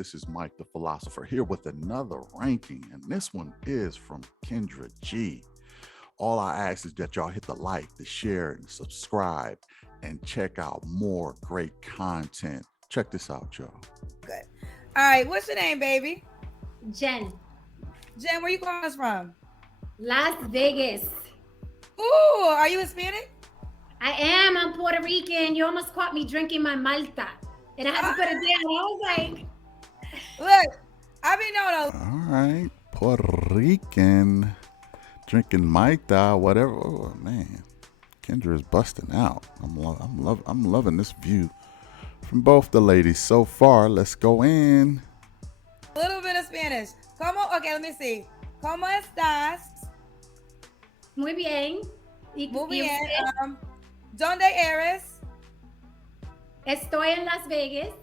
This is Mike the Philosopher here with another ranking, and this one is from Kendra G. All I ask is that y'all hit the like, the share, and subscribe, and check out more great content. Check this out, y'all. Good. All right, what's your name, baby? Jen. Jen, where you calling us from? Las Vegas. Ooh, are you Hispanic? I am. I'm Puerto Rican. You almost caught me drinking my Malta. And I had to put it down. I was like... Look, I be knowing. All right, Puerto Rican, drinking Maita, whatever. Oh, man, Kendra is busting out. I'm loving this view from both the ladies so far. Let's go in. A little bit of Spanish. Okay, let me see. ¿Cómo estás? Muy bien. Muy bien. ¿Dónde eres? Estoy en Las Vegas.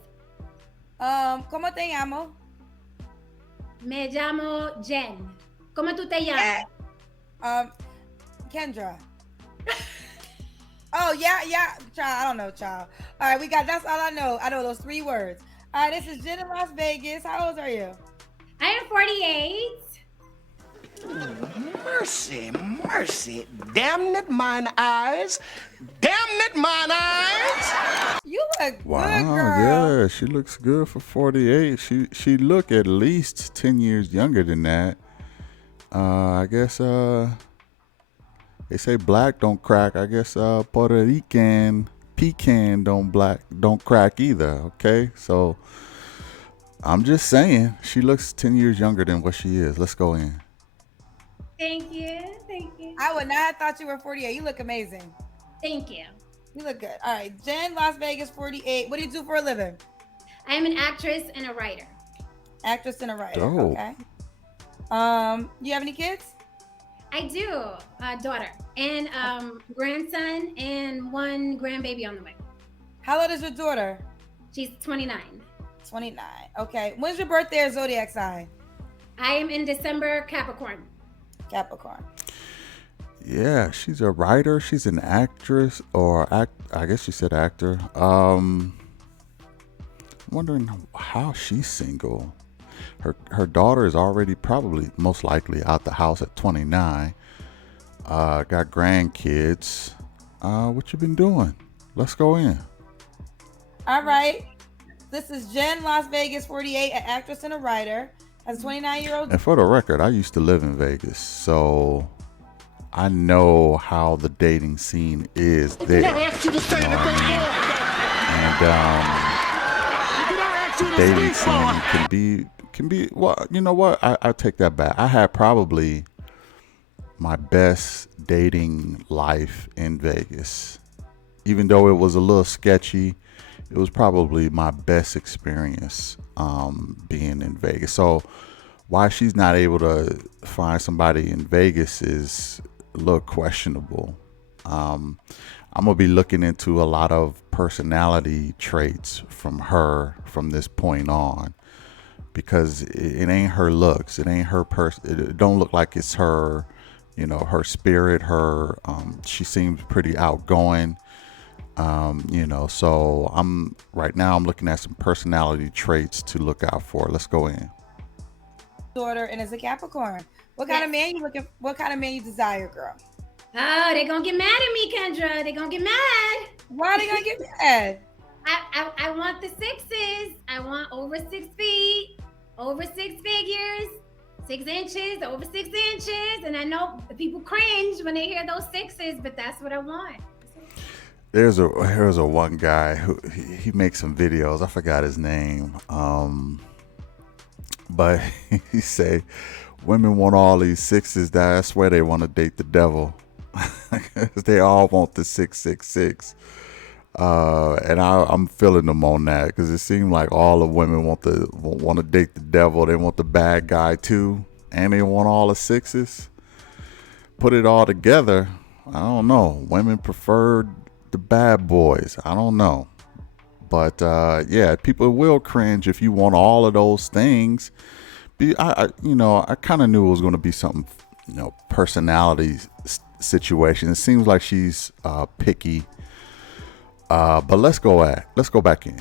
¿Cómo te llamo? Me llamo Jen. ¿Cómo tú te llamas? Kendra. Oh, yeah, child. I don't know, child. All right, that's all I know. I know those 3 words. All right, this is Jen in Las Vegas. How old are you? I am 48. Mercy. Damn it, mine eyes. You look Wow, good, girl. Yeah, she looks good for 48. She look at least 10 years younger than that. I guess they say black don't crack. I guess Puerto Rican pecan don't crack either. Okay, so I'm just saying she looks 10 years younger than what she is. Let's go in. Thank you. I would not have thought you were 48. You look amazing. Thank you. You look good. All right, Jen, Las Vegas, 48. What do you do for a living? I am an actress and a writer. Actress and a writer. Dope. Okay. Do you have any kids? I do. A daughter and grandson and 1 grandbaby on the way. How old is your daughter? She's 29. 29. Okay. When's your birthday or zodiac sign? I am in December, Capricorn. Capricorn. Yeah, she's a writer. She's an actress, I guess she said actor. I'm wondering how she's single. Her daughter is already probably most likely out the house at 29. Got grandkids. What you been doing? Let's go in. All right. This is Jen, Las Vegas, 48, an actress and a writer. Has a 29-year-old. And for the record, I used to live in Vegas, so I know how the dating scene is there. And dating scene can be well, you know what? I take that back. I had probably my best dating life in Vegas. Even though it was a little sketchy, it was probably my best experience being in Vegas. So why she's not able to find somebody in Vegas is a little questionable. I'm gonna be looking into a lot of personality traits from her from this point on, because it ain't her looks, it ain't her person. It don't look like it's her, her spirit. She seems pretty outgoing. So I'm looking at some personality traits to look out for. Let's go in. Daughter and is a Capricorn. What kind of man you looking? What kind of man you desire, girl? Oh, they're gonna get mad at me, Kendra. They're gonna get mad. Why are they gonna get mad? I want the 6s. I want over 6 feet, over 6 figures, 6 inches, over 6 inches. And I know people cringe when they hear those 6s, but that's what I want. Here's a one guy who he makes some videos. I forgot his name. But he say women want all these 6s that I swear they want to date the devil. They all want the 666. And I'm feeling them on that, because it seems like all the women want to date the devil. They want the bad guy too, and they want all the 6s. Put it all together, I don't know. Women prefer the bad boys. I don't know. But yeah, people will cringe if you want all of those things. I kind of knew it was going to be something, personality situation. It seems like she's picky. But let's go back in.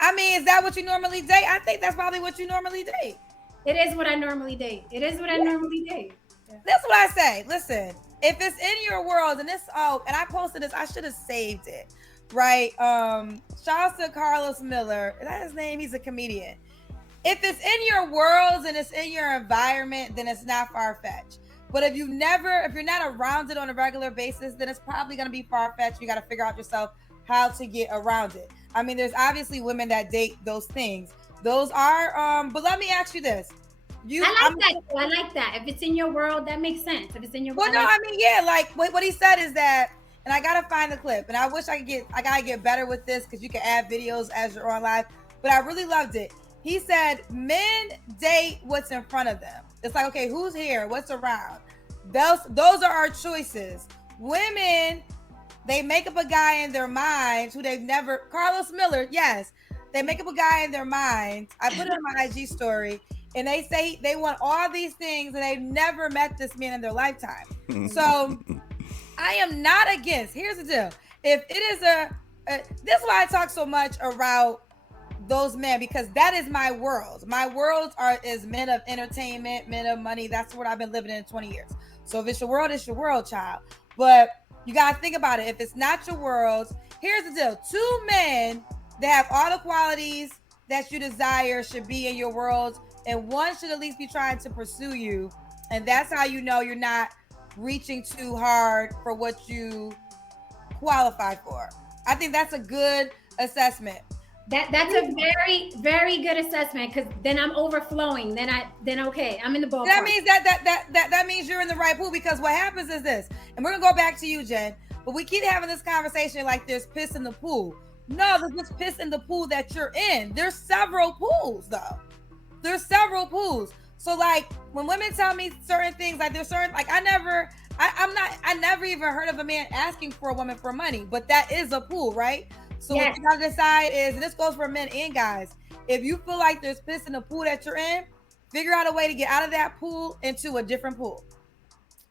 I mean, that what you normally date? I think that's probably what you normally date. It is what I normally date. It is what I normally date. Yeah. That's what I say. Listen, if it's in your world, and and I posted this, I should have saved it. Right? Shout out to Carlos Miller. Is that his name? He's a comedian. If it's in your world and it's in your environment, then it's not far-fetched. But if you're not around it on a regular basis, then it's probably going to be far-fetched. You got to figure out yourself how to get around it. I mean, there's obviously women that date those things. Those are, but let me ask you this. I like that. If it's in your world, that makes sense. If it's in your world. Well, no, I mean, yeah, like what he said is that, and I got to find the clip, and I wish I got to get better with this because you can add videos as you're on live, but I really loved it. He said, men date what's in front of them. It's like, okay, who's here? What's around? Those are our choices. Women, they make up a guy in their mind who they've never, Carlos Miller, yes. They make up a guy in their mind. I put it on my IG story, and they say they want all these things, and they've never met this man in their lifetime. So I am not against, here's the deal. If it is this is why I talk so much about those men, because that is my world. My world is men of entertainment, men of money. That's what I've been living in 20 years. So if it's your world, it's your world, child. But you got to think about it. If it's not your world, here's the deal. 2 men that have all the qualities that you desire should be in your world, and one should at least be trying to pursue you. And that's how you know you're not reaching too hard for what you qualify for. I think that's a good assessment. That's a very, very good assessment, because then I'm overflowing. Then okay, I'm in the ballpark. That means that means you're in the right pool, because what happens is this, and we're gonna go back to you, Jen, but we keep having this conversation like there's piss in the pool. No, there's just piss in the pool that you're in. There's several pools though. There's several pools. So like when women tell me certain things, like there's certain, like I never even heard of a man asking for a woman for money, but that is a pool, right? So yes. What you gotta decide is, and this goes for men and guys, if you feel like there's piss in the pool that you're in, figure out a way to get out of that pool into a different pool.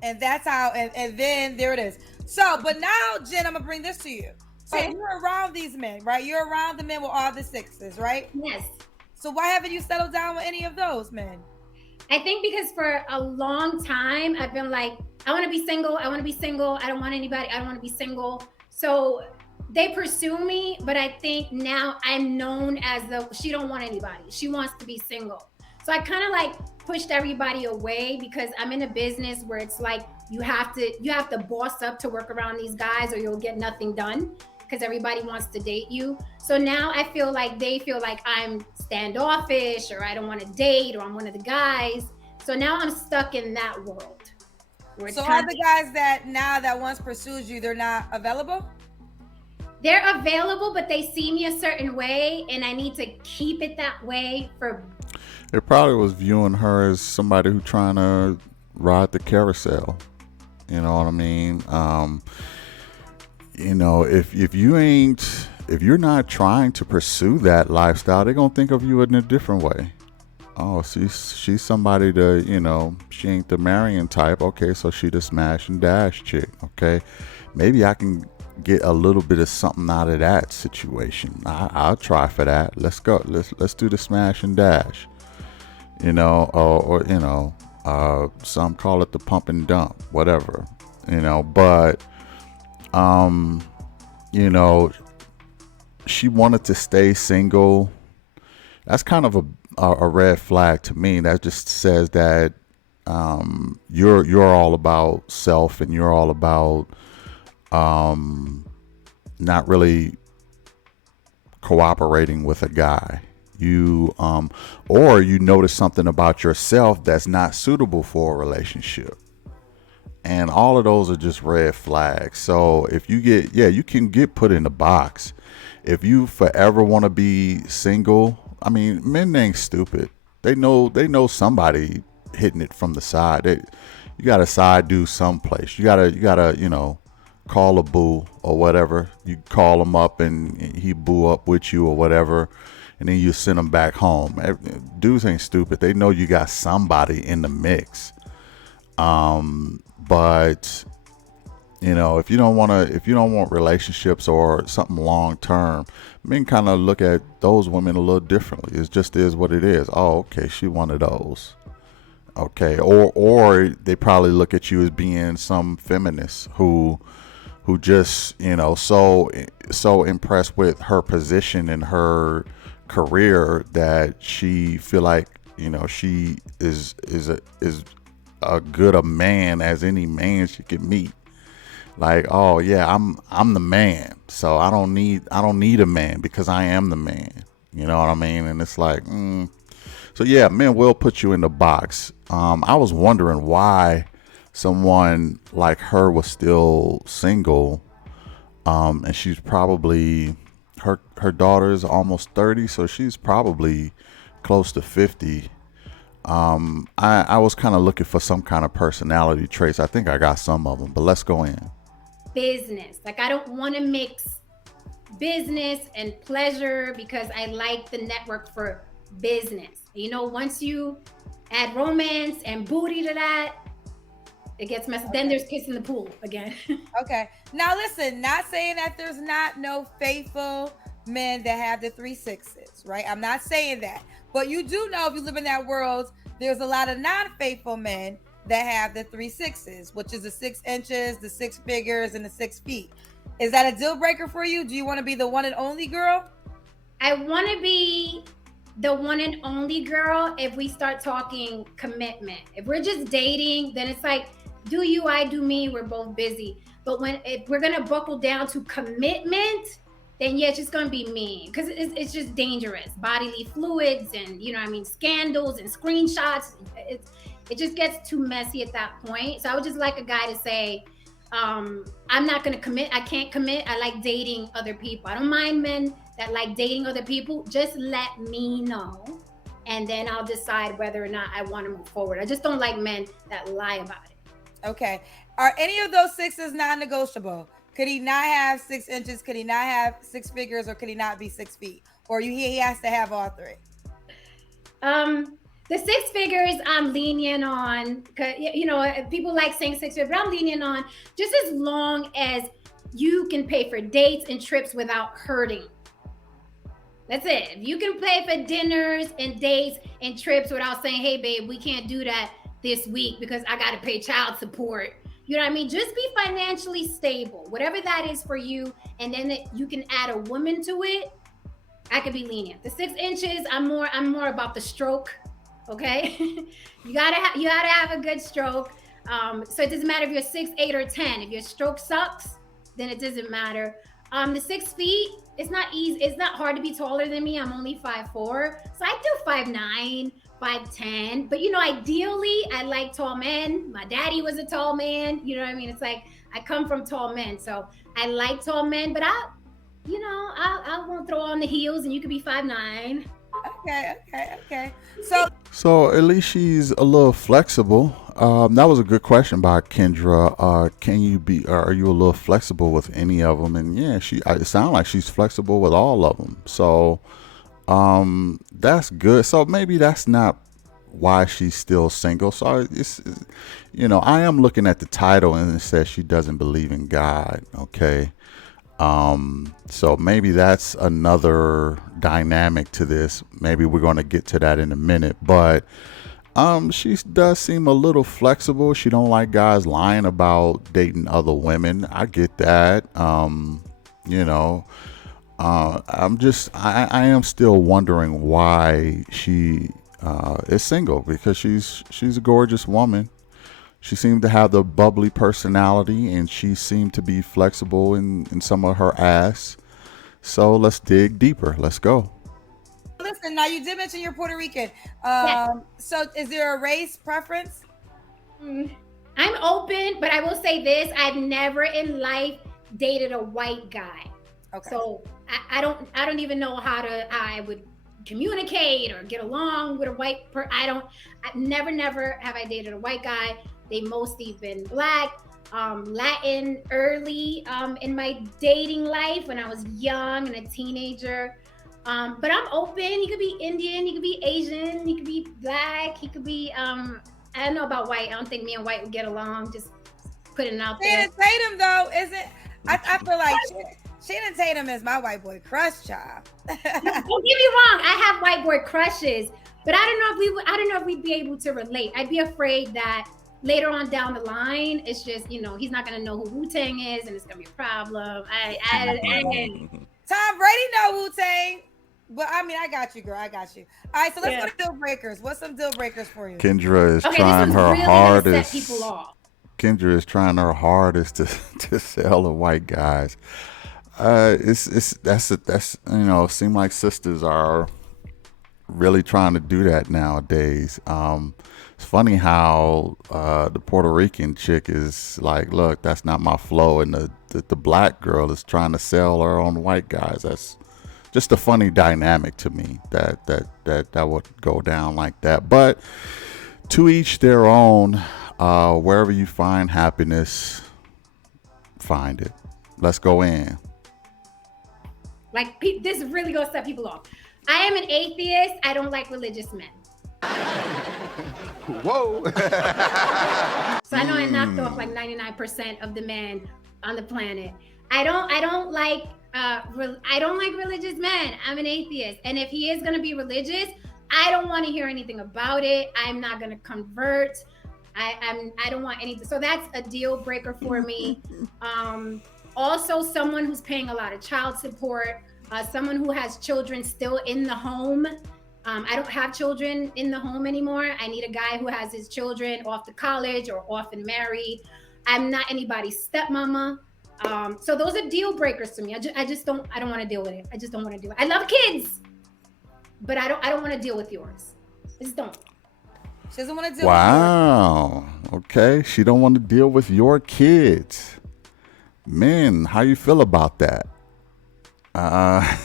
And that's how, and then there it is. So, but now, Jen, I'm gonna bring this to you. So okay. You're around these men, right? You're around the men with all the 6s, right? Yes. So why haven't you settled down with any of those men? I think because for a long time, I've been like, I want to be single. I want to be single. I don't want anybody. I don't want to be single. So they pursue me, but I think now I'm known as she don't want anybody. She wants to be single. So I kind of like pushed everybody away, because I'm in a business where it's like you have to boss up to work around these guys, or you'll get nothing done, because everybody wants to date you. So now I feel like they feel like I'm standoffish, or I don't want to date, or I'm one of the guys. So now I'm stuck in that world. So are the guys that once pursued you, they're not available? They're available, but they see me a certain way, and I need to keep it that way for. It probably was viewing her as somebody who's trying to ride the carousel. You know what I mean? You know, if you're not trying to pursue that lifestyle, they're gonna think of you in a different way. Oh, she's somebody to, you know, she ain't the marrying type. Okay, so she the smash and dash chick. Okay, maybe I can get a little bit of something out of that situation. I'll try for that. Let's go. Let's do the smash and dash. You know, or you know, some call it the pump and dump, whatever. You know, but you know, she wanted to stay single. That's kind of a red flag to me. That just says that you're all about self, and you're all about not really cooperating with a guy. You or you notice something about yourself that's not suitable for a relationship. And all of those are just red flags. So if you you can get put in a box. If you forever want to be single, I mean, men ain't stupid. They know somebody hitting it from the side. You got to side do someplace. You gotta, you know, call a boo or whatever. You call him up and he boo up with you or whatever, and then you send him back home. Dudes ain't stupid. They know you got somebody in the mix. But You know, if you don't want relationships or something long term, men kind of look at those women a little differently. It just is what it is. Oh, okay, she one of those. Okay, or they probably look at you as being some feminist who just, you know, so impressed with her position in her career that she feel like, you know, she is a good a man as any man she could meet. Like, oh yeah, I'm the man, so I don't need a man because I am the man. You know what I mean? And it's like, so yeah, men will put you in the box. I was wondering why someone like her was still single, and she's probably her daughter's almost 30, so she's probably close to 50. I was kind of looking for some kind of personality traits. I think I got some of them, but let's go in. Business. Like, I don't want to mix business and pleasure because I like the network for business. You know, once you add romance and booty to that, it gets messy. Then there's kiss in the pool again. Okay. Now listen, not saying that there's not no faithful men that have the 3 6s, right? I'm not saying that. But you do know, if you live in that world, there's a lot of non-faithful men that have the 3 6s, which is the 6 inches, the 6 figures, and the 6 feet. Is that a deal breaker for you? Do you want to be the one and only girl? I want to be the one and only girl if we start talking commitment. If we're just dating, then it's like, do you, I do me, we're both busy. But if we're gonna buckle down to commitment, then yeah, it's just gonna be me, because it's just dangerous. Bodily fluids and, you know what I mean, scandals and screenshots. It just gets too messy at that point. So I would just like a guy to say, I'm not gonna commit. I can't commit. I like dating other people. I don't mind men that like dating other people. Just let me know, and then I'll decide whether or not I want to move forward. I just don't like men that lie about it. Okay. Are any of those 6s non-negotiable? Could he not have 6 inches? Could he not have 6 figures? Or could he not be 6 feet? Or he has to have all 3? The 6 figures I'm lenient on, because, you know, people like saying 6 figures, but I'm lenient on just as long as you can pay for dates and trips without hurting. That's it. If you can pay for dinners and dates and trips without saying, hey, babe, we can't do that this week because I got to pay child support. You know what I mean? Just be financially stable, whatever that is for you. And then you can add a woman to it. I could be lenient. The 6 inches, I'm more about the stroke. Okay. you gotta have a good stroke. So it doesn't matter if you're 6, 8, or 10. If your stroke sucks, then it doesn't matter. The 6 feet, it's not easy. It's not hard to be taller than me. I'm only 5'4", so I do 5'9", 5'10". But, you know, ideally, I like tall men. My daddy was a tall man. You know what I mean? It's like I come from tall men, so I like tall men. But I won't throw on the heels, and you could be 5'9". Okay. So at least she's a little flexible. That was a good question by Kendra. Are you a little flexible with any of them? And yeah, it sounds like she's flexible with all of them. So that's good. So maybe that's not why she's still single. So it's, you know, I am looking at the title and it says she doesn't believe in God. Okay. So maybe that's another dynamic to this. Maybe we're going to get to that in a minute, but she does seem a little flexible. She don't like guys lying about dating other women. I get that. You know, I am still wondering why she is single, because she's a gorgeous woman. She seemed to have the bubbly personality, and she seemed to be flexible in some of her ass. So let's dig deeper. Let's go. Listen, now you did mention you're Puerto Rican. Yes. So is there a race preference? I'm open, but I will say this: I've never in life dated a white guy. Okay. So I don't even know how I would communicate or get along with a white person. Never have I dated a white guy. They mostly been Black, Latin early in my dating life when I was young and a teenager. But I'm open. He could be Indian, he could be Asian, he could be Black, he could be I don't know about white. I don't think me and white would get along. Just putting it out there. Shannon Tatum though isn't. I feel like Shannon Tatum is my white boy crush, child. Don't get me wrong. I have white boy crushes, but I don't know if we'd be able to relate. I'd be afraid that later on down the line, it's just, he's not gonna know who Wu-Tang is, and it's gonna be a problem. Tom Brady know Wu-Tang. But I mean, I got you, girl. I got you. All right, so let's go to deal breakers. What's some deal breakers for you? Kendra is trying her really hardest. Set people off. Kendra is trying her hardest to sell the white guys. That's seem like sisters are really trying to do that nowadays. It's funny how the Puerto Rican chick is like, look, that's not my flow, and the black girl is trying to sell her on white guys. That's just a funny dynamic to me that would go down like that. But to each their own. Wherever you find happiness, find it. Let's go in. Like, this is really gonna set people off. I am an atheist. I don't like religious men. Whoa. So I know I knocked off like 99% of the men on the planet. I don't like religious men. I'm an atheist, and if he is gonna be religious, I don't want to hear anything about it. I'm not gonna convert. I don't want anything. So that's a deal breaker for me. Also, someone who's paying a lot of child support, someone who has children still in the home. I don't have children in the home anymore. I need a guy who has his children off to college or off and married. I'm not anybody's stepmama. So those are deal breakers to me. I don't want to deal with it. I just don't want to do it. I love kids, but I don't want to deal with yours. I just don't. She doesn't want to deal wow. with okay. She don't want to deal with your kids. Men, how you feel about that? I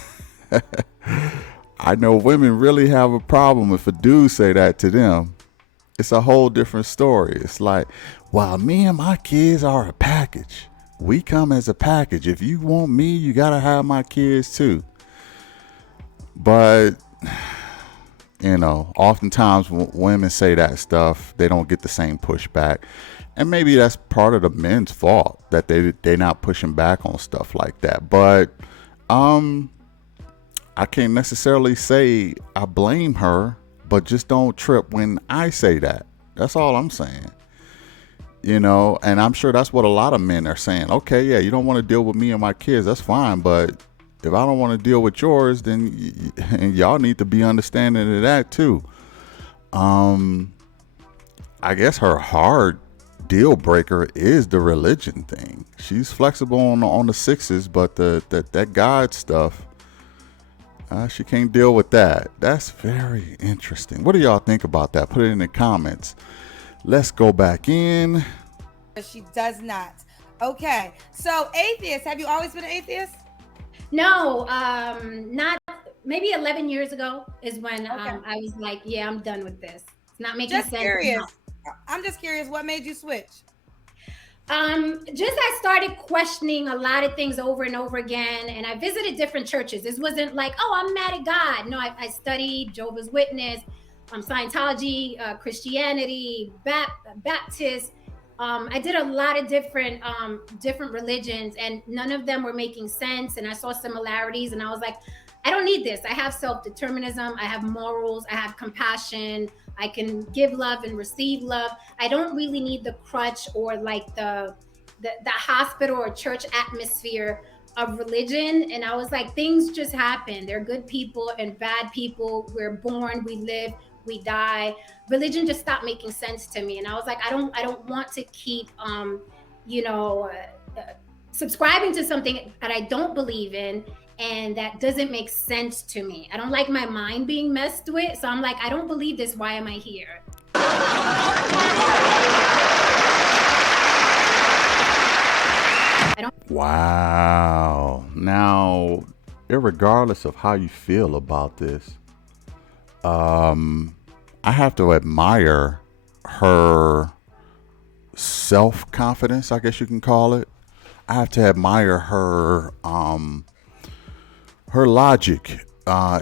know women really have a problem if a dude say that to them. It's a whole different story. It's like, well, me and my kids are a package. We come as a package. If you want me, you got to have my kids too. But oftentimes when women say that stuff, they don't get the same pushback. And maybe that's part of the men's fault that they're not pushing back on stuff like that. But I can't necessarily say I blame her, but just don't trip when I say that. That's all I'm saying. And I'm sure that's what a lot of men are saying. Okay, yeah, you don't want to deal with me and my kids. That's fine. But if I don't want to deal with yours, then y'all need to be understanding of that too. I guess her hard deal breaker is the religion thing. She's flexible on the sixes, but that God stuff, she can't deal with that. That's very interesting. What do y'all think about that? Put it in the comments. Let's go back in. She does not. Okay, so atheist. Have you always been an atheist? No, not maybe 11 years ago is when I was like, yeah, I'm done with this. It's not making sense. Curious. I'm just curious, what made you switch? I started questioning a lot of things over and over again, and I visited different churches. This wasn't like, oh, I'm mad at God. No, I studied Jehovah's Witness, Scientology, Christianity, Baptist. I did a lot of different religions, and none of them were making sense. And I saw similarities, and I was like, I don't need this. I have self-determinism. I have morals. I have compassion. I can give love and receive love. I don't really need the crutch or like the hospital or church atmosphere of religion. And I was like, things just happen. There are good people and bad people. We're born, we live, we die. Religion just stopped making sense to me. And I was like, I don't want to keep, subscribing to something that I don't believe in and that doesn't make sense to me. I don't like my mind being messed with. So I'm like, I don't believe this. Why am I here? Wow. Now, irregardless of how you feel about this, I have to admire her self-confidence, I guess you can call it. I have to admire her logic.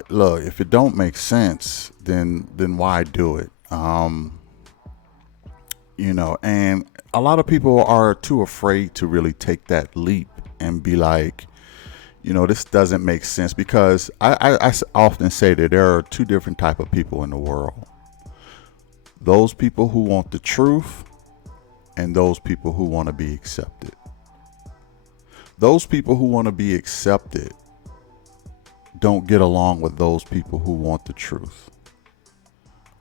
Look, if it don't make sense, then why do it? And a lot of people are too afraid to really take that leap and be like, this doesn't make sense, because I often say that there are two different type of people in the world. Those people who want the truth and those people who want to be accepted. Those people who want to be accepted don't get along with those people who want the truth.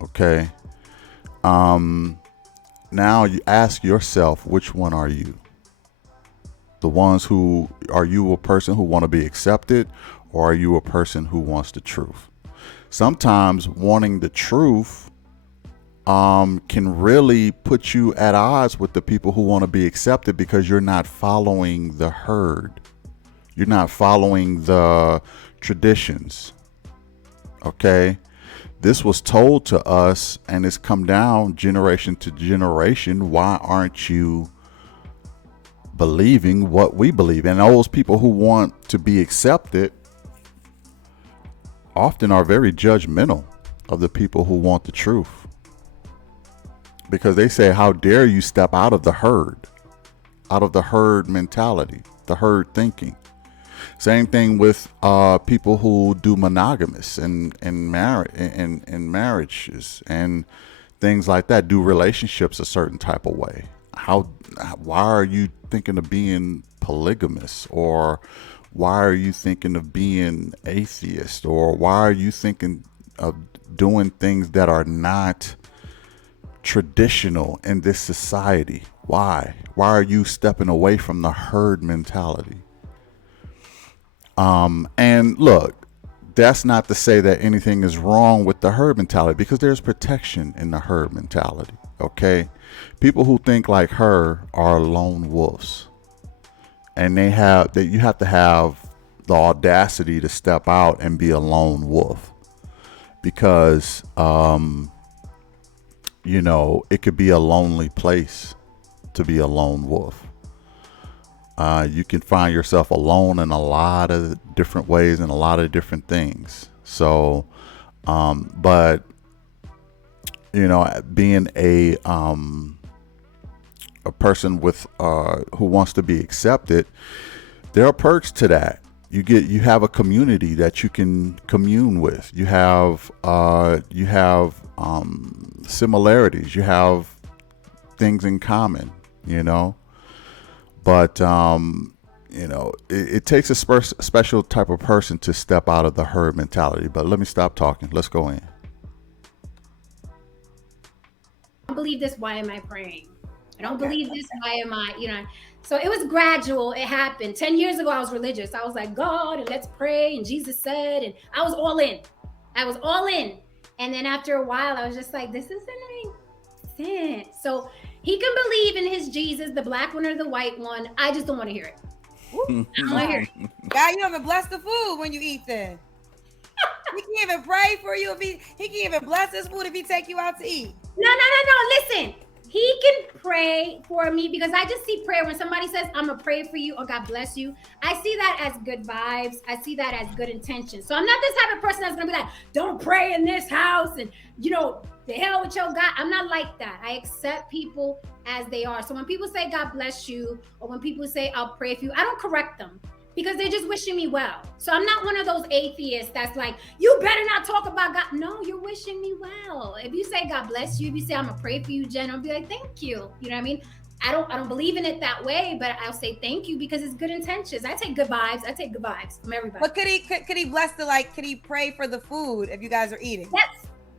Okay. Now you ask yourself, which one are you? The ones who, are you a person who want to be accepted, or are you a person who wants the truth? Sometimes wanting the truth can really put you at odds with the people who want to be accepted, because you're not following the herd. You're not following the traditions. Okay. This was told to us and it's come down generation to generation. Why aren't you believing what we believe? And those people who want to be accepted often are very judgmental of the people who want the truth, because they say, how dare you step out of the herd mentality, the herd thinking. Same thing with people who do monogamous and marriages and things like that, do relationships a certain type of way. Why are you thinking of being polygamous, or why are you thinking of being atheist, or why are you thinking of doing things that are not traditional in this society? Why are you stepping away from the herd mentality? And look, that's not to say that anything is wrong with the herd mentality, because there's protection in the herd mentality. Okay. People who think like her are lone wolves, and you have to have the audacity to step out and be a lone wolf, because, it could be a lonely place to be a lone wolf. You can find yourself alone in a lot of different ways and a lot of different things. So, but being a person with who wants to be accepted, there are perks to that. You have a community that you can commune with. You have similarities. You have things in common. But it takes a special type of person to step out of the herd mentality. But let me stop talking. Let's go in. I don't believe this. Why am I praying? I don't believe this. Why am I, So it was gradual. It happened. 10 years ago, I was religious. I was like, God, and let's pray. And Jesus said, and I was all in. And then after a while, I was just like, this isn't making sense. So he can believe in his Jesus, the black one or the white one. I just don't want to hear it. I don't want to hear it. God, you haven't blessed the food when you eat then. He can even pray for you if he can even bless this food if he take you out to eat. No. Listen, he can pray for me, because I just see prayer when somebody says, I'm going to pray for you or God bless you. I see that as good vibes. I see that as good intentions. So I'm not this type of person that's going to be like, don't pray in this house and, the hell with your God. I'm not like that. I accept people as they are. So when people say God bless you, or when people say I'll pray for you, I don't correct them, because they're just wishing me well. So I'm not one of those atheists that's like, you better not talk about God. No, you're wishing me well. If you say God bless you, if you say I'm gonna pray for you, Jen, I'll be like, thank you. You know what I mean? I don't believe in it that way, but I'll say thank you because it's good intentions. I take good vibes. from everybody. But could he bless could he pray for the food if you guys are eating?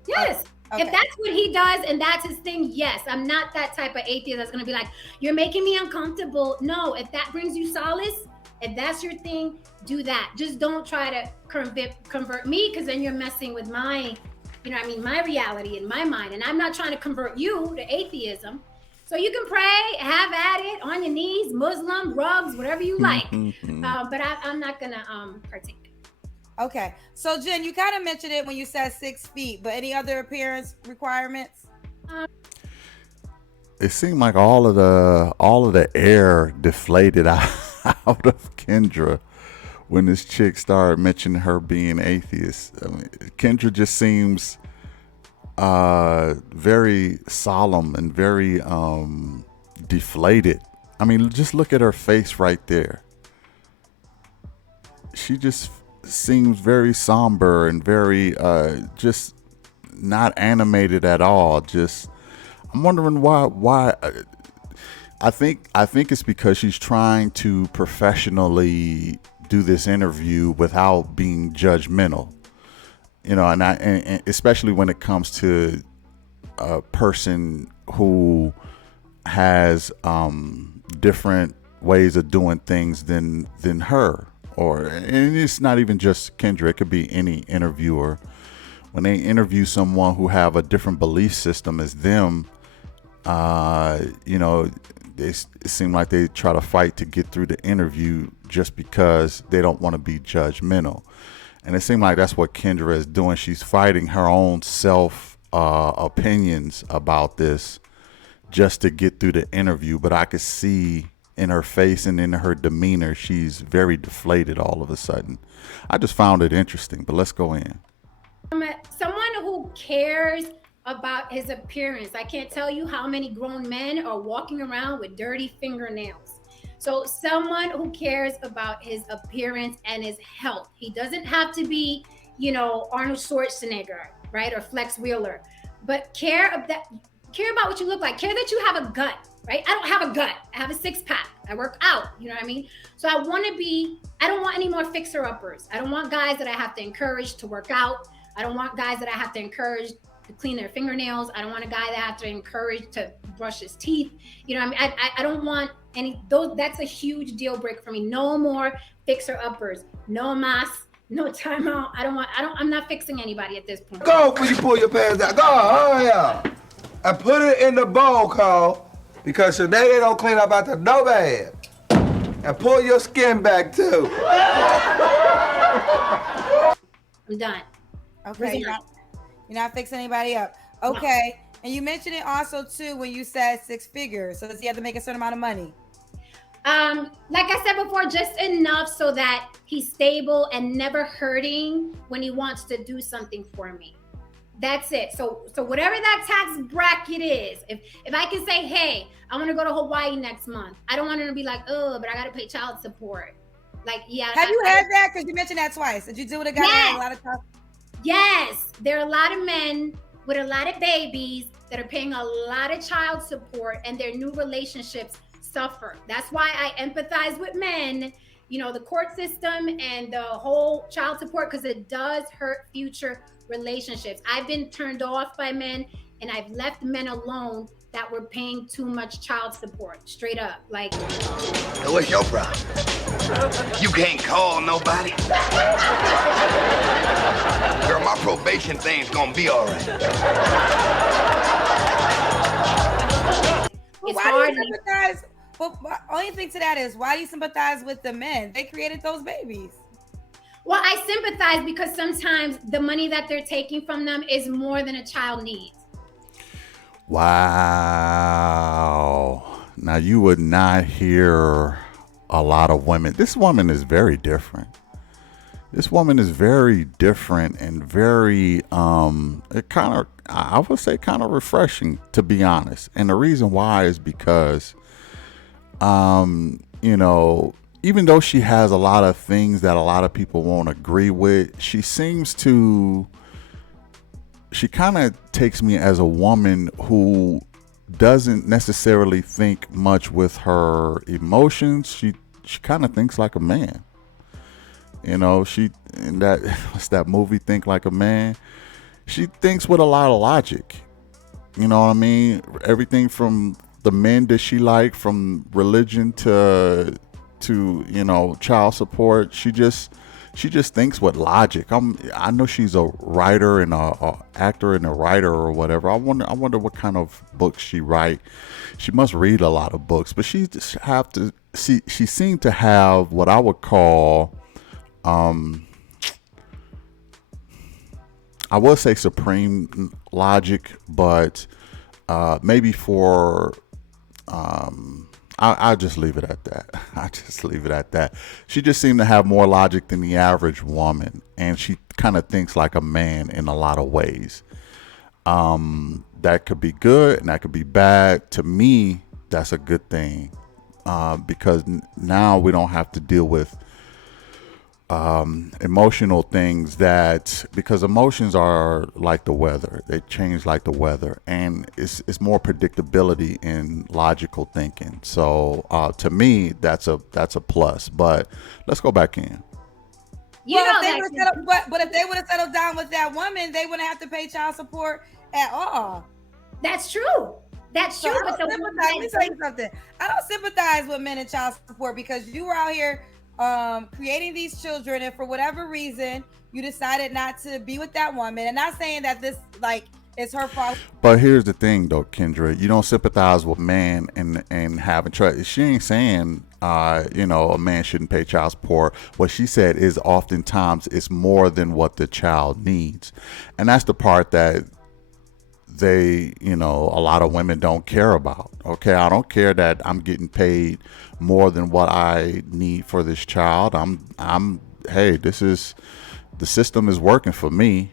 Yes. Okay. If that's what he does and that's his thing, yes. I'm not that type of atheist that's going to be like, you're making me uncomfortable. No, if that brings you solace, if that's your thing, do that. Just don't try to convert me, because then you're messing with my, my reality in my mind. And I'm not trying to convert you to atheism. So you can pray, have at it, on your knees, Muslim, rugs, whatever you like. But I'm not going to partake. Okay. So Jen, you kind of mentioned it when you said 6 feet, but any other appearance requirements? It seemed like all of the air deflated out of Kendra when this chick started mentioning her being atheist. I mean, Kendra just seems very solemn and very deflated. I mean, just look at her face right there. She just seems very somber and very just not animated at all. Just, I'm wondering why. I think it's because she's trying to professionally do this interview without being judgmental. You know, and especially when it comes to a person who has different ways of doing things than her. And it's not even just Kendra. It could be any interviewer. When they interview someone who have a different belief system as them, you know, it seems like they try to fight to get through the interview just because they don't want to be judgmental. And it seems like that's what Kendra is doing. She's fighting her own self opinions about this just to get through the interview. But I could see in her face and in her demeanor, she's very deflated all of a sudden. I just found it interesting, but let's go in. Someone who cares about his appearance. I can't tell you how many grown men are walking around with dirty fingernails. So someone who cares about his appearance and his health. He doesn't have to be, you know, Arnold Schwarzenegger, right? Or Flex Wheeler, but care about what you look like. Care that you have a gut, right? I don't have a gut. I have a six pack. I work out, you know what I mean? So I don't want any more fixer uppers. I don't want guys that I have to encourage to work out. I don't want guys that I have to encourage to clean their fingernails. I don't want a guy that I have to encourage to brush his teeth. You know what I mean? I don't want any those. That's a huge deal breaker for me. No more fixer uppers. No masks. No timeout. I'm not fixing anybody at this point. Go before you pull your pants out. Go, hurry up. And put it in the bowl, Cole, because today they don't clean up after no bad. And pull your skin back too. I'm done. Okay, you're not fixing anybody up. Okay, no. And you mentioned it also too when you said 6 figures. So does he have to make a certain amount of money? Like I said before, just enough so that he's stable and never hurting when he wants to do something for me. That's it. So whatever that tax bracket is, if I can say, hey, I want to go to Hawaii next month, I don't want him to be like, oh, but I got to pay child support. Like, yeah. Have you had that? Because you mentioned that twice. Did you deal with a guy that had a lot of child? Yes, there are a lot of men with a lot of babies that are paying a lot of child support and their new relationships suffer. That's why I empathize with men, you know, the court system and the whole child support, because it does hurt future relationships. I've been turned off by men and I've left men alone that were paying too much child support, straight up. Like, Hey, what's your problem? You can't call nobody. Girl, my probation thing's gonna be all right. Well, why do you sympathize? Well, my only thing to that is, why do you sympathize with the men? They created those babies. Well, I sympathize because sometimes the money that they're taking from them is more than a child needs. Wow. Now you would not hear a lot of women. This woman is very different. This woman is very different and very, I would say kind of refreshing, to be honest. And the reason why is because, you know, even though she has a lot of things that a lot of people won't agree with, she kind of takes me as a woman who doesn't necessarily think much with her emotions. She kind of thinks like a man. You know, what's that movie, Think Like a Man? She thinks with a lot of logic. You know what I mean? Everything from the men that she liked, from religion to you know, child support. She just thinks with logic. I know she's a writer and a actor and a writer or whatever. I wonder what kind of books she write. She must read a lot of books, but she seemed to have what I would call, I would say supreme logic, but maybe for I'll just leave it at that. She just seemed to have more logic than the average woman, and she kind of thinks like a man in a lot of ways. That could be good and that could be bad. To me, that's a good thing, because now we don't have to deal with emotional things, because emotions are like the weather. They change like the weather, and it's more predictability in logical thinking. So to me, that's a plus. But let's go back in. But if they would have settled down with that woman, they wouldn't have to pay child support at all. That's true. That's true. But let me tell you something. I don't sympathize with men in child support, because you were out here creating these children, and for whatever reason you decided not to be with that woman. And not saying that this is her fault, but here's the thing though, Kendra, you don't sympathize with man and having trust. She ain't saying a man shouldn't pay child support. What she said is oftentimes it's more than what the child needs, and that's the part that a lot of women don't care about. Okay, I don't care that I'm getting paid more than what I need for this child. Hey, the system is working for me,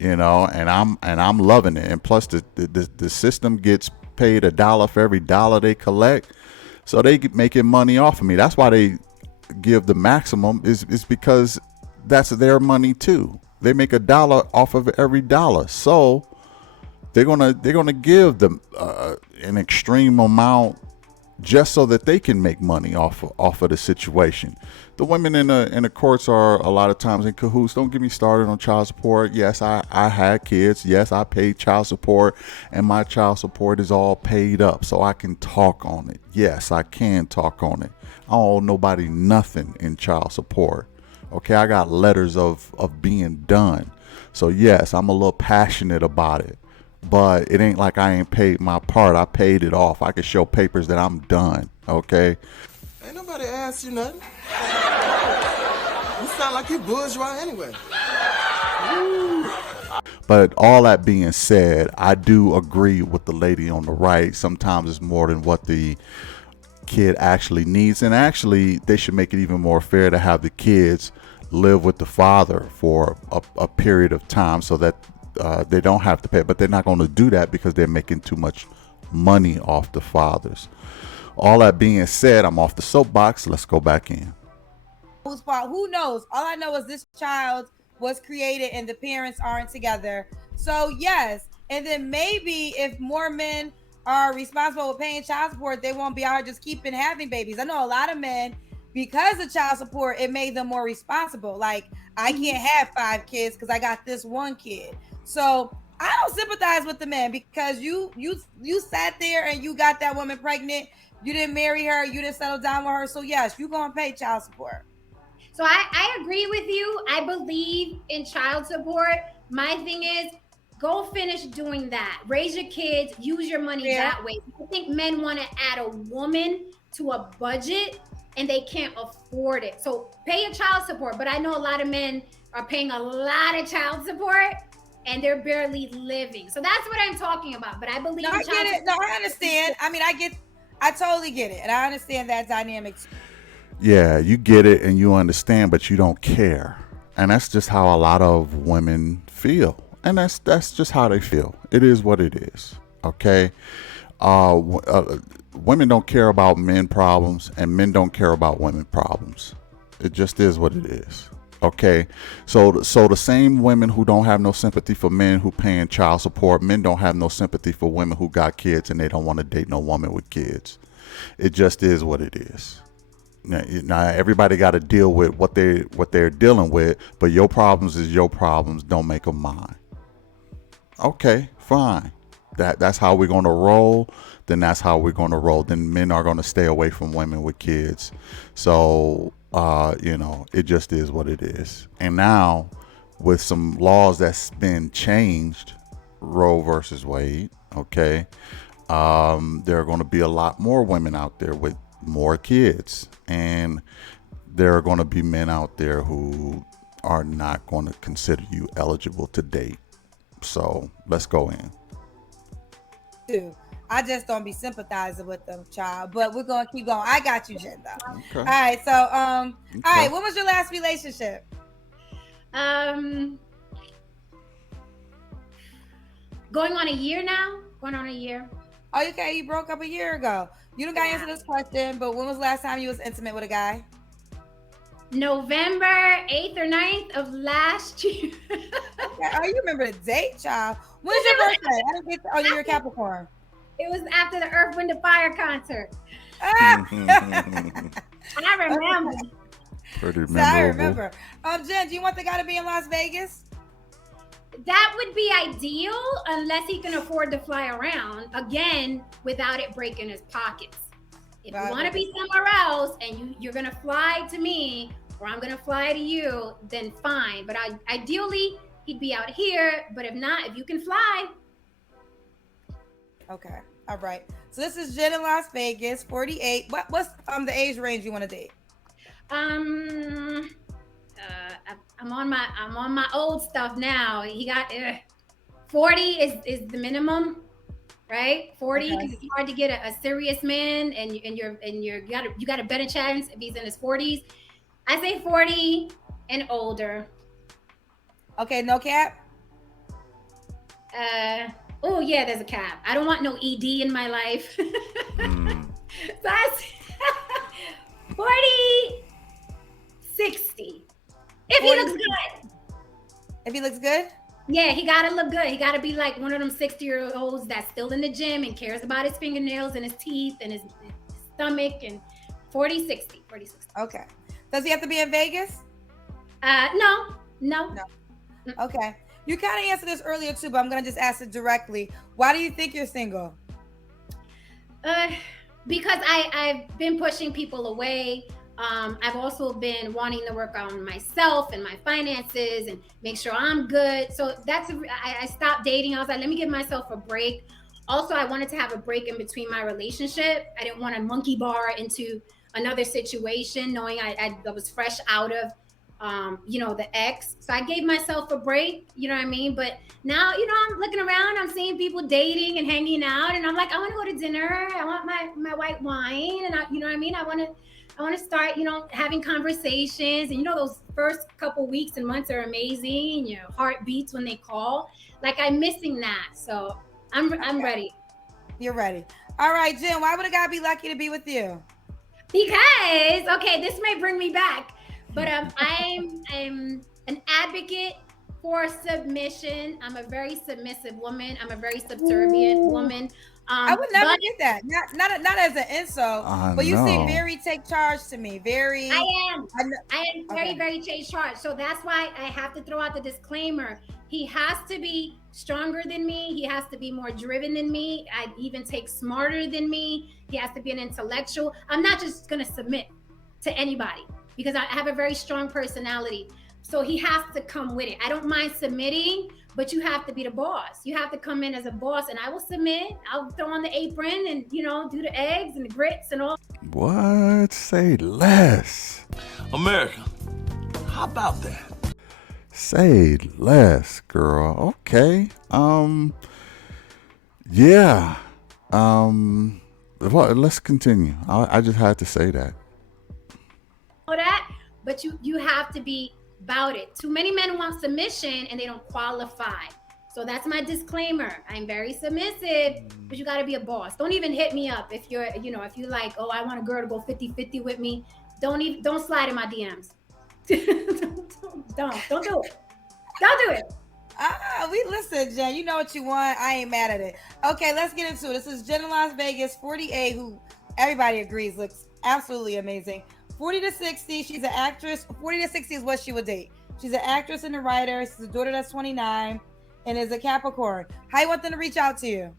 and I'm loving it. And plus the system gets paid $1 for every dollar they collect, so they making money off of me. That's why they give the maximum, is because that's their money too. They make $1 off of every dollar, so they're gonna give them an extreme amount just so that they can make money off of the situation. The women in the courts are a lot of times in cahoots. Don't get me started on child support. Yes, I had kids. Yes, I paid child support, and my child support is all paid up, so I can talk on it. Yes, I can talk on it. I don't owe nobody nothing in child support. Okay, I got letters of being done. So yes, I'm a little passionate about it. But it ain't like I ain't paid my part. I paid it off. I can show papers that I'm done. Okay. Ain't nobody asked you nothing. You sound like you bourgeois anyway. But all that being said, I do agree with the lady on the right. Sometimes it's more than what the kid actually needs. And actually, they should make it even more fair to have the kids live with the father for a period of time, so that they don't have to pay. But they're not going to do that because they're making too much money off the fathers. All that being said, I'm off the soapbox. Let's go back in. Whose fault? Who knows? All I know is this child was created and the parents aren't together. So yes, and then maybe if more men are responsible with paying child support, they won't be out here just keeping having babies. I know a lot of men, because of child support, it made them more responsible. Like, I can't have 5 kids because I got this one kid. So I don't sympathize with the men, because you sat there and you got that woman pregnant. You didn't marry her. You didn't settle down with her. So yes, you're going to pay child support. So I agree with you. I believe in child support. My thing is, go finish doing that. Raise your kids. Use your money that way. I think men want to add a woman to a budget and they can't afford it. So pay your child support. But I know a lot of men are paying a lot of child support and they're barely living. So that's what I'm talking about. But I believe I get it. No, I understand. I mean, I totally get it. And I understand that dynamic. Yeah, you get it and you understand, but you don't care. And that's just how a lot of women feel. And that's just how they feel. It is what it is. Okay. Women don't care about men problems, and men don't care about women problems. It just is what it is. Okay. So the same women who don't have no sympathy for men who paying child support, men don't have no sympathy for women who got kids and they don't want to date no woman with kids. It just is what it is. Now everybody got to deal with what they're dealing with, but your problems is your problems. Don't make them mine. Okay, fine. That's how we're going to roll. Then that's how we're going to roll. Then men are going to stay away from women with kids. So, it just is what it is. And now with some laws that's been changed, Roe versus Wade, okay, there are going to be a lot more women out there with more kids. And there are going to be men out there who are not going to consider you eligible to date. So let's go in. I just don't be sympathizing with them, child. But we're gonna keep going. I got you, Jenda. Okay. All right. So, all right. When was your last relationship? Going on a year now. Going on a year. Oh, okay. You broke up a year ago. You don't got to Yeah. answer this question, but when was the last time you was intimate with a guy? November 8th or 9th of last year. Okay. Oh, you remember the date, child. When's your birthday? I didn't get oh, you're a Capricorn. It was after the Earth, Wind, and Fire concert. Ah! I remember. Pretty So I memorable. remember. Jen, do you want the guy to be in Las Vegas? That would be ideal unless he can afford to fly around again without it breaking his pockets. If you want to be somewhere else and you're gonna fly to me or I'm gonna fly to you, then fine. But ideally he'd be out here. But if not, if you can fly. Okay. All right. So this is Jen in Las Vegas, 48. What's the age range you want to date? I'm on my old stuff now. He got 40 is the minimum, right? 40 because it's hard to get a serious man, and you got a better chance if he's in his 40s. I say 40 and older. Okay, no cap. Oh yeah, there's a cap. I don't want no ED in my life. So I say 40, 60. If 40, he looks good. If he looks good? Yeah, he gotta look good. He gotta be like one of them 60-year-olds that's still in the gym and cares about his fingernails and his teeth and his stomach, and 40, 60. Okay. Does he have to be in Vegas? No. Okay. You kind of answered this earlier too, but I'm gonna just ask it directly. Why do you think you're single? Because I've been pushing people away. I've also been wanting to work on myself and my finances and make sure I'm good. So I stopped dating. I was like, let me give myself a break. Also, I wanted to have a break in between my relationship. I didn't want to monkey bar into another situation, knowing I was fresh out of, the ex. So I gave myself a break, you know what I mean? But now, I'm looking around, I'm seeing people dating and hanging out, and I'm like, I want to go to dinner. I want my white wine, and you know what I mean? I want to start, having conversations, and those first couple weeks and months are amazing. Your heart beats when they call. Like, I'm missing that. So I'm ready. You're ready. All right, Jen, why would a guy be lucky to be with you? Because, okay, this may bring me back, but I'm an advocate for submission. I'm a very submissive woman. I'm a very subservient woman. I would never get that. Not as an insult, but you seem very take charge to me. Very. I am very, very take charge. So that's why I have to throw out the disclaimer. He has to be stronger than me. He has to be more driven than me. I'd even take smarter than me. He has to be an intellectual. I'm not just going to submit to anybody because I have a very strong personality. So he has to come with it. I don't mind submitting, but you have to be the boss. You have to come in as a boss, and I will submit. I'll throw on the apron and, do the eggs and the grits and all. What? Say less. America, how about that? Say less, girl. Okay. Yeah. Well, let's continue. I just had to say that. But you have to be about it. Too many men want submission and they don't qualify. So that's my disclaimer. I'm very submissive, but you got to be a boss. Don't even hit me up if you're, if you like, oh, I want a girl to go 50-50 with me. Don't slide in my DMs. Don't do it. Don't do it. We listen, Jen. You know what you want. I ain't mad at it. Okay, let's get into it. This is Jen in Las Vegas, 48, who everybody agrees looks absolutely amazing. 40 to 60, she's an actress. 40 to 60 is what she would date. She's an actress and a writer. She's a daughter that's 29 and is a Capricorn. How you want them to reach out to you?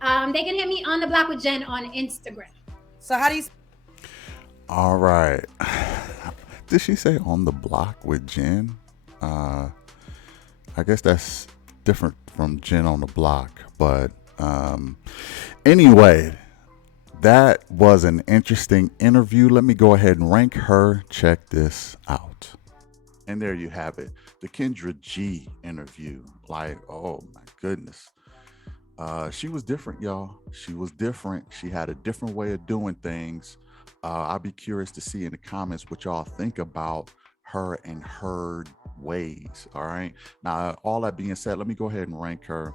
They can hit me on the block with Jen on Instagram. So how do you? All right. Did she say on the block with Jen? I guess that's different from Jen on the block. But anyway, that was an interesting interview. Let me go ahead and rank her. Check this out. And there you have it. The Kendra G interview. Like, oh my goodness. She was different, y'all. She was different. She had a different way of doing things. I'll be curious to see in the comments what y'all think about her and her ways. All right. Now, all that being said, let me go ahead and rank her.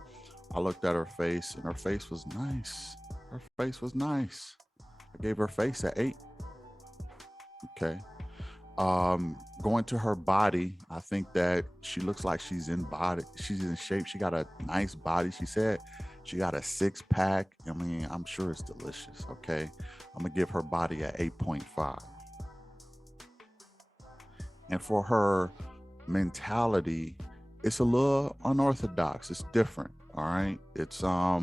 I looked at her face, and her face was nice. Her face was nice. I gave her face an 8. Okay. Going to her body, I think that she looks like she's in shape. She got a nice body. She said she got a 6-pack. I mean, I'm sure it's delicious. Okay. I'm gonna give her body a 8.5. And for her mentality, it's a little unorthodox. It's different. All right. It's I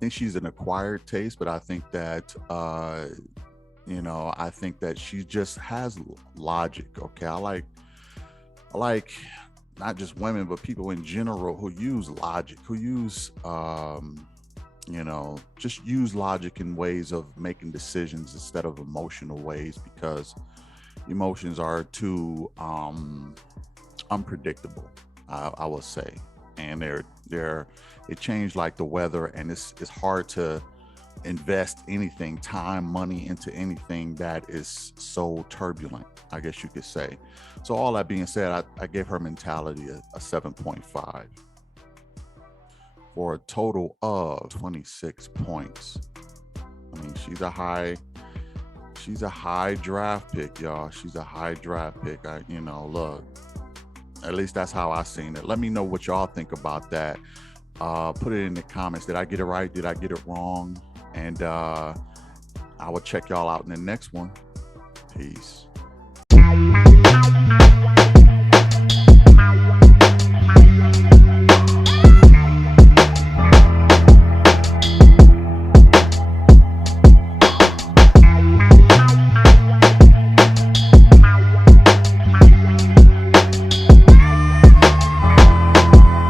think she's an acquired taste, but I think that I think that she just has logic. Okay. I like not just women, but people in general who use logic, who use just use logic in ways of making decisions instead of emotional ways, because emotions are too unpredictable, I will say, and they change like the weather, and it's hard to invest anything, time, money into anything that is so turbulent, I guess you could say. So all that being said, I gave her mentality a 7.5 for a total of 26 points. I mean, she's a high draft pick, y'all. She's a high draft pick. Look, at least that's how I seen it. Let me know what y'all think about that. Put it in the comments. Did I get it right? Did I get it wrong? And I will check y'all out in the next one. Peace.